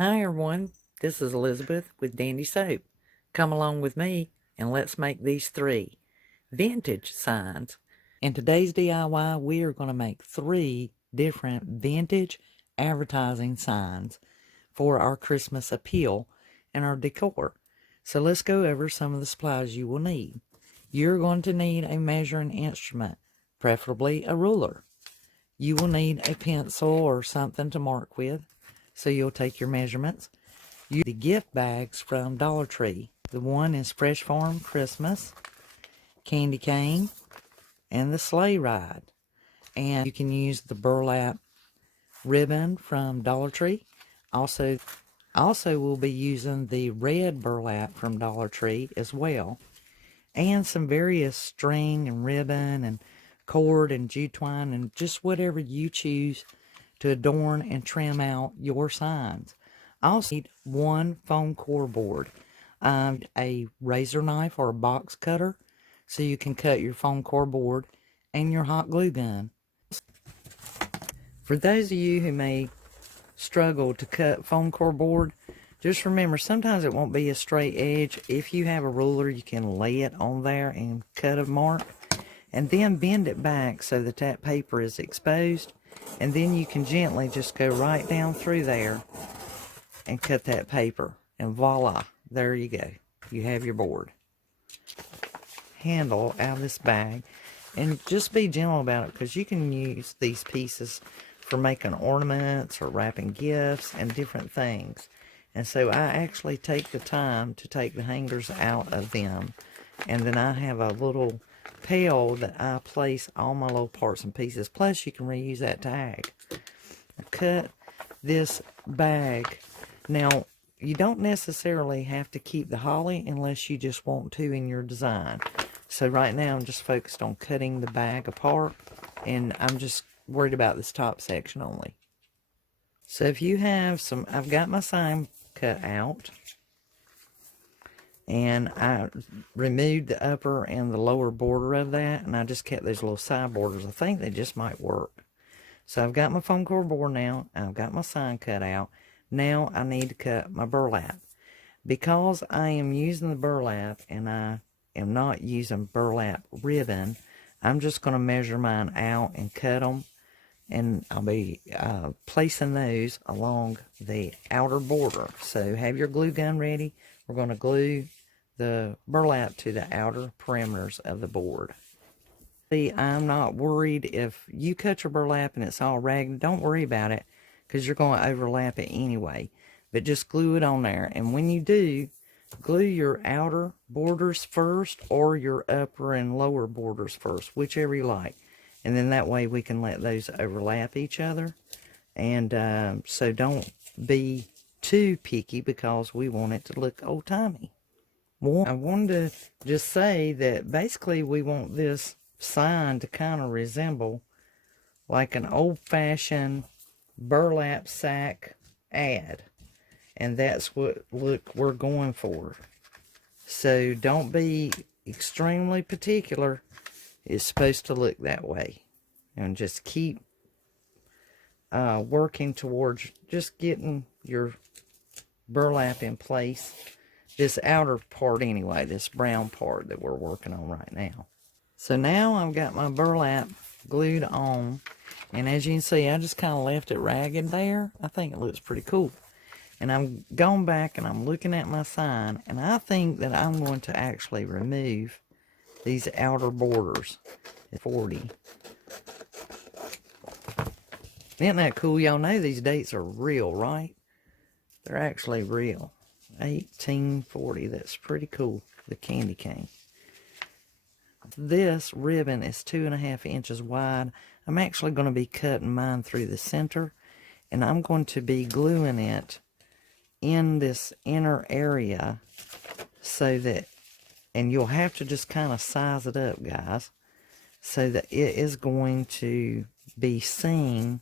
Hi everyone, this is Elizabeth with Dandysoap. Come along with me and let's make these 3 vintage signs. In today's DIY, we are going to make 3 different vintage advertising signs for our Christmas appeal and our decor. So let's go over some of the supplies you will need. You're going to need a measuring instrument, preferably a ruler. You will need a pencil or something to mark with, so you'll take your measurements. Use the gift bags from Dollar Tree. The one is Fresh Farm Christmas, candy cane, and the sleigh ride. And you can use the burlap ribbon from Dollar Tree. Also we'll be using the red burlap from Dollar Tree as well. And some various string and ribbon and cord and jute twine and just whatever you choose to adorn and trim out your signs. I also need 1 foam core board, a razor knife or a box cutter so you can cut your foam core board, and your hot glue gun. For those of you who may struggle to cut foam core board, just remember sometimes it won't be a straight edge. If you have a ruler, you can lay it on there and cut a mark, and then bend it back so that that paper is exposed, and then you can gently just go right down through there and cut that paper, and voila, there you go. You have your board. Handle out of this bag, and just be gentle about it because you can use these pieces for making ornaments or wrapping gifts and different things. And so I actually take the time to take the hangers out of them, and then I have a little pail that I place all my little parts and pieces. Plus you can reuse that tag. I cut this bag. Now you don't necessarily have to keep the holly unless you just want to in your design. So right now I'm just focused on cutting the bag apart, and I'm just worried about this top section only. So if you have some, I've got my sign cut out, and I removed the upper and the lower border of that, and I just kept those little side borders. I think they just might work. So I've got my foam core board now, and I've got my sign cut out. Now I need to cut my burlap. Because I am using the burlap and I am not using burlap ribbon, I'm just going to measure mine out and cut them, and I'll be placing those along the outer border. So have your glue gun ready. We're going to glue the burlap to the outer perimeters of the board. See, I'm not worried if you cut your burlap and it's all ragged. Don't worry about it because you're going to overlap it anyway. But just glue it on there. And when you do, glue your outer borders first or your upper and lower borders first, whichever you like. And then that way we can let those overlap each other. And so don't be too picky because we want it to look old-timey. Well, I wanted to just say that basically we want this sign to kind of resemble like an old-fashioned burlap sack ad. And that's what look we're going for. So don't be extremely particular. It's supposed to look that way. And just keep working towards just getting your burlap in place. This outer part anyway, this brown part that we're working on right now. So now I've got my burlap glued on. And as you can see, I just kind of left it ragged there. I think it looks pretty cool. And I'm going back and I'm looking at my sign, and I think that I'm going to actually remove these outer borders. 40. Isn't that cool? Y'all know these dates are real, right? They're actually real. 1840. That's pretty cool. The candy cane. This ribbon is 2.5 inches wide. I'm actually going to be cutting mine through the center, and I'm going to be gluing it in this inner area so that, and you'll have to just kind of size it up, guys, so that it is going to be seen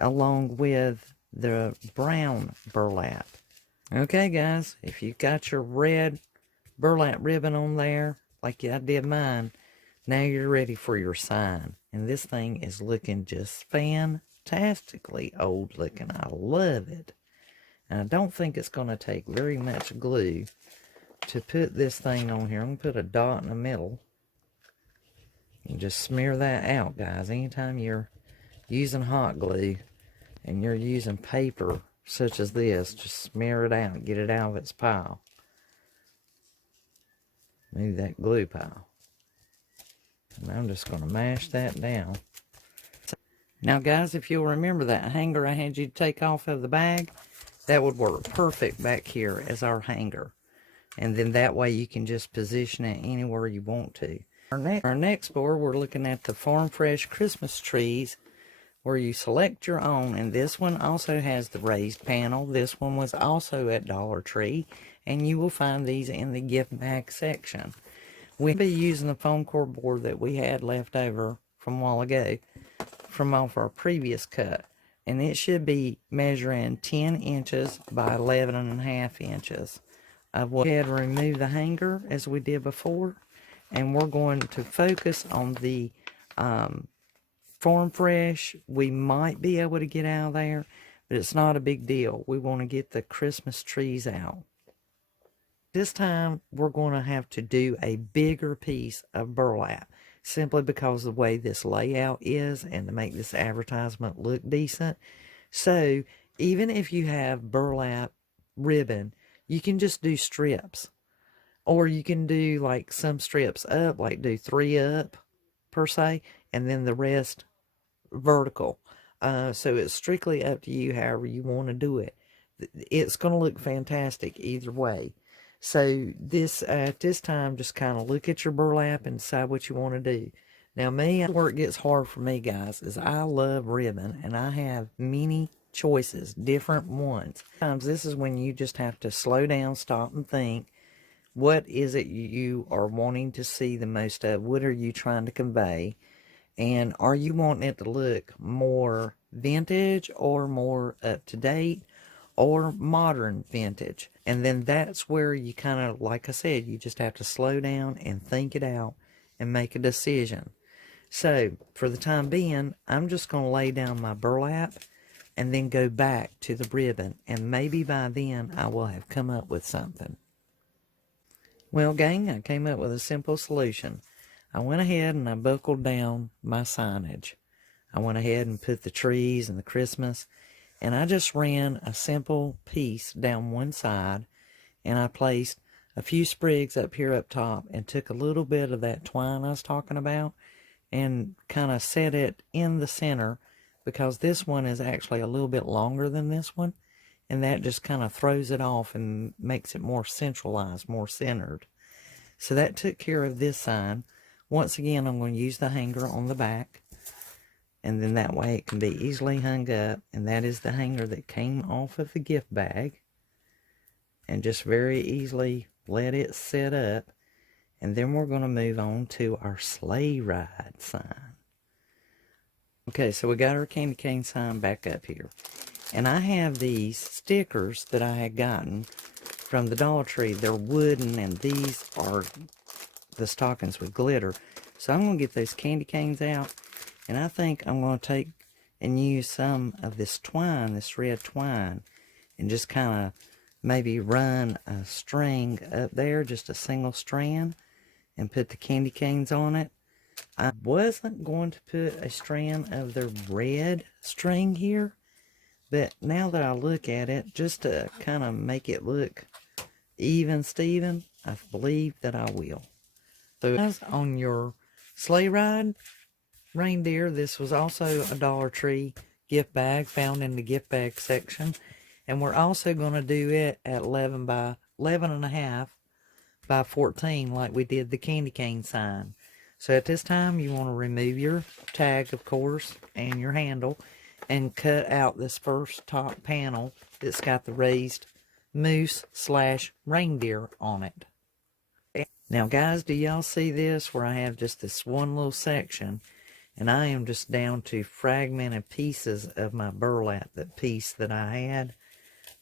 along with the brown burlap. Okay, guys, if you've got your red burlap ribbon on there, like I did mine, now you're ready for your sign. And this thing is looking just fantastically old looking. I love it. And I don't think it's going to take very much glue to put this thing on here. I'm going to put a dot in the middle. And just smear that out, guys. Anytime you're using hot glue and you're using paper such as this, just smear it out. Get it out of its pile. Move that glue pile. And I'm just going to mash that down. Now, guys, if you'll remember that hanger I had you take off of the bag, that would work perfect back here as our hanger. And then that way you can just position it anywhere you want to. Our next board, we're looking at the Farm Fresh Christmas trees, where you select your own. And this one also has the raised panel. This one was also at Dollar Tree. And you will find these in the gift bag section. We'll be using the foam core board that we had left over from a while ago, from off our previous cut. And it should be measuring 10 inches by 11.5 inches. I will go ahead and remove the hanger as we did before. And we're going to focus on the Farm Fresh. We might be able to get out of there, but it's not a big deal. We want to get the Christmas trees out. This time, we're going to have to do a bigger piece of burlap, simply because of the way this layout is and to make this advertisement look decent. So, even if you have burlap ribbon, you can just do strips. Or you can do like some strips up, like do 3 up per se, and then the rest vertical. So it's strictly up to you however you want to do it. It's going to look fantastic either way. So this at this time, just kind of look at your burlap and decide what you want to do. Now where it gets hard for me, guys, is I love ribbon, and I have many choices, different ones. Sometimes this is when you just have to slow down, stop, and think. What is it you are wanting to see the most of? What are you trying to convey? And are you wanting it to look more vintage or more up-to-date or modern vintage? And then that's where you kind of, like I said, you just have to slow down and think it out and make a decision. So, for the time being, I'm just going to lay down my burlap and then go back to the ribbon. And maybe by then, I will have come up with something. Well, gang, I came up with a simple solution. I went ahead and I buckled down my signage. I went ahead and put the trees and the Christmas, and I just ran a simple piece down one side, and I placed a few sprigs up here up top and took a little bit of that twine I was talking about and kind of set it in the center, because this one is actually a little bit longer than this one. And that just kind of throws it off and makes it more centralized, more centered. So that took care of this sign. Once again, I'm going to use the hanger on the back. And then that way it can be easily hung up. And that is the hanger that came off of the gift bag. And just very easily let it set up. And then we're going to move on to our sleigh ride sign. Okay, so we got our candy cane sign back up here. And I have these stickers that I had gotten from the Dollar Tree. They're wooden, and these are the stockings with glitter. So I'm going to get those candy canes out, and I think I'm going to take and use some of this twine, this red twine, and just kind of maybe run a string up there, just a single strand, and put the candy canes on it. I wasn't going to put a strand of the red string here, but now that I look at it, just to kind of make it look even Steven, I believe that I will. So guys, on your sleigh ride reindeer, this was also a Dollar Tree gift bag found in the gift bag section. And we're also going to do it at 11.5 by 14 like we did the candy cane sign. So at this time, you want to remove your tag, of course, and your handle, and cut out this first top panel that's got the raised moose/reindeer on it. Now, guys, do y'all see this where I have just this one little section, and I am just down to fragmented pieces of my burlap, that piece that I had,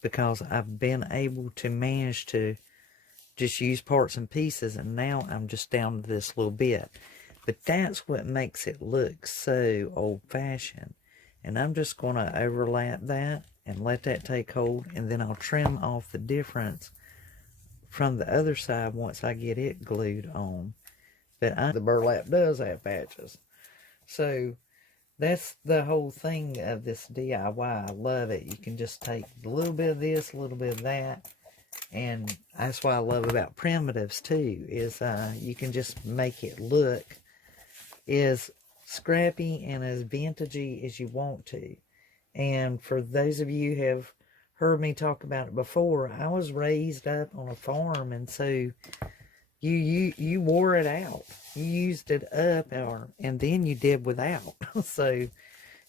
because I've been able to manage to just use parts and pieces, and now I'm just down to this little bit. But that's what makes it look so old-fashioned. And I'm just going to overlap that and let that take hold, and then I'll trim off the difference from the other side once I get it glued on. But the burlap does have patches. So that's the whole thing of this DIY. I love it. You can just take a little bit of this, a little bit of that. And that's what I love about primitives too, is you can just make it look as scrappy and as vintagey as you want to. And for those of you who have heard me talk about it before, I was raised up on a farm, and so you wore it out. You used it up, and then you did without. So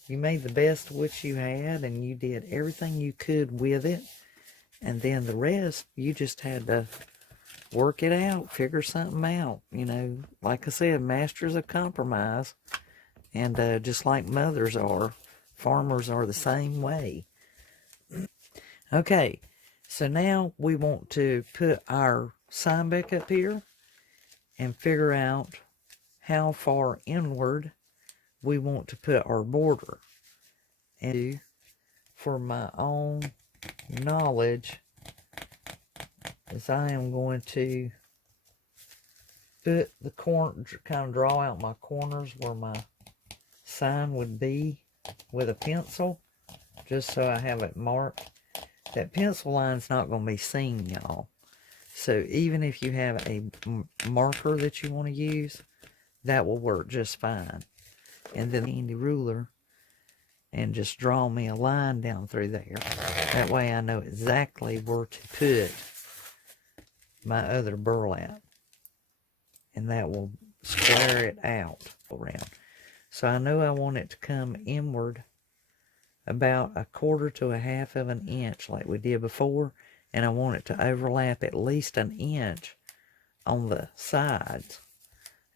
you made the best of what you had, and you did everything you could with it. And then the rest, you just had to work it out, figure something out. You know, like I said, masters of compromise. And just like mothers are, farmers are the same way. Okay, so now we want to put our sign back up here and figure out how far inward we want to put our border. And for my own knowledge, is I am going to put the corner, kind of draw out my corners where my sign would be with a pencil, just so I have it marked. That pencil line's not going to be seen, y'all. So even if you have a marker that you want to use, that will work just fine. And then the handy ruler, and just draw me a line down through there. That way I know exactly where to put my other burlap. And that will square it out around. So I know I want it to come inward about 1/4 to 1/2 of an inch like we did before. And I want it to overlap at least an inch on the sides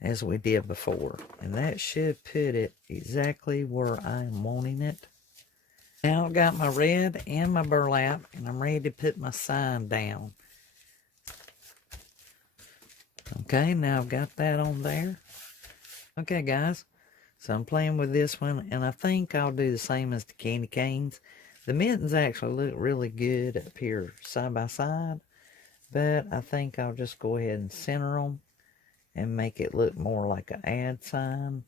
as we did before. And that should put it exactly where I'm wanting it. Now I've got my red and my burlap, and I'm ready to put my sign down. Okay, now I've got that on there. Okay, guys, so I'm playing with this one, and I think I'll do the same as the candy canes. The mittens actually look really good up here side by side, but I think I'll just go ahead and center them and make it look more like an ad sign,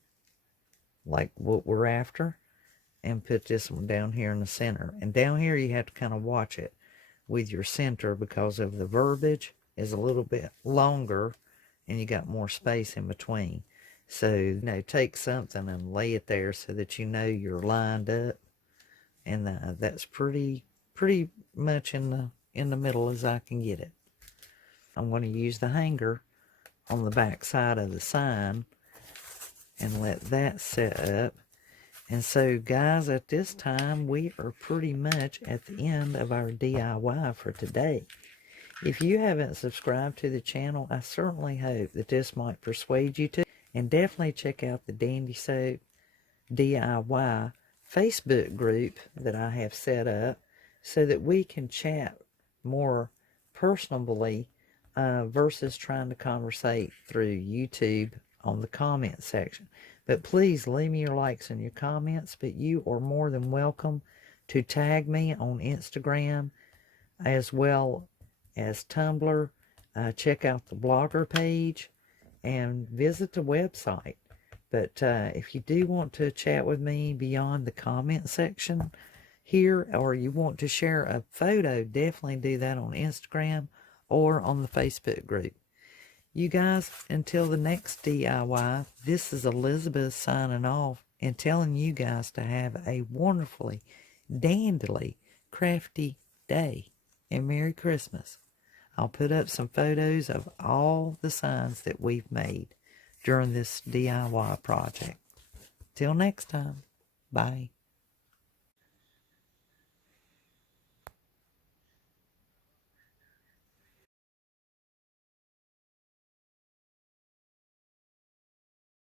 like what we're after, and put this one down here in the center. And down here you have to kind of watch it with your center, because of the verbiage is a little bit longer and you got more space in between. So, you know, take something and lay it there so that you know you're lined up. And that's pretty much in the middle as I can get it. I'm going to use the hanger on the back side of the sign and let that set up. And so, guys, at this time, we are pretty much at the end of our DIY for today. If you haven't subscribed to the channel, I certainly hope that this might persuade you to. And definitely check out the Dandysoap DIY Facebook group that I have set up so that we can chat more personably versus trying to conversate through YouTube on the comment section. But please leave me your likes and your comments, but you are more than welcome to tag me on Instagram as well as Tumblr. Check out the blogger page and visit the website. But if you do want to chat with me beyond the comment section here, or you want to share a photo, definitely do that on Instagram or on the Facebook group. You guys, until the next DIY, this is Elizabeth signing off and telling you guys to have a wonderfully, dandily, crafty day. And Merry Christmas. I'll put up some photos of all the signs that we've made during this DIY project. Till next time, bye.